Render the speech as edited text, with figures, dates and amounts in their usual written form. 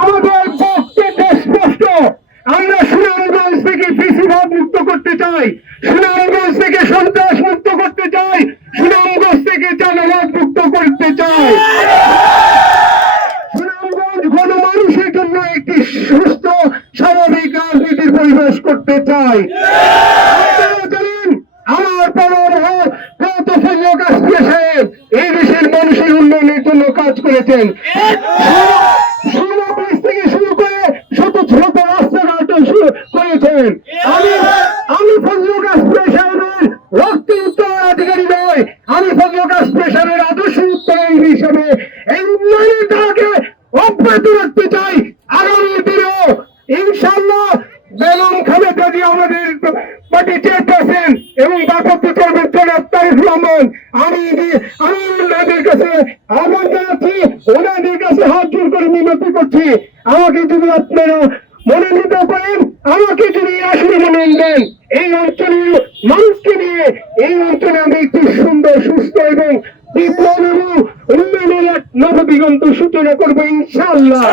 আমাদের বক্তব্য স্পষ্ট, আমরা সুনামগঞ্জ থেকে ফেসিবাদ মুক্ত করতে চাই, সুনামগঞ্জ থেকে সন্ত্রাস মুক্ত করতে চাই, সুনামগঞ্জ থেকে চাঁদাবাদ মুক্ত করতে চাই। সুনামগঞ্জ গণমানুষের জন্য একটি সুস্থ স্বাভাবিক রাজনীতির পরিবেশ করতে চাই। আমার সাহেব এই দেশের মানুষের উন্নয়নের জন্য কাজ করেছেন, থেকে শুরু করে শত শত রাস্তাঘাট করেছেন। আমি ফজলুল কাদের সাহেবের রক্ত উত্তরাধিকারী নয়, আমি ফজলুল কাদের আদর্শ উত্তরাধিকারী হিসেবে এই উন্নয়নের ধারাকে অব্যাহত রাখতে চাই। আগামী দিনেও ইনশাআল্লাহ বেগম খালেদা জিয়া আমাদের পার্টি চেয়ারপারসন এবং ভারপ্রাপ্ত চেয়ারম্যান জনাব তারেক রহমান, আমি ওনাদের কাছে আহ্বান জানাচ্ছি, ওনাদের কাছে হাত জোর করে মিনতি করছি, আমাকে যদি আপনারা মনোনীত করেন, আমাকে যদি আসলে মনোনয়ন দেন, এই অঞ্চলের মানুষকে নিয়ে এই অঞ্চলে আমি একটি সুন্দর সুস্থ এবং বিপ্লব এবং উন্নয়নের এক নবদিগন্ত সূচনা করবো ইনশাআল্লাহ।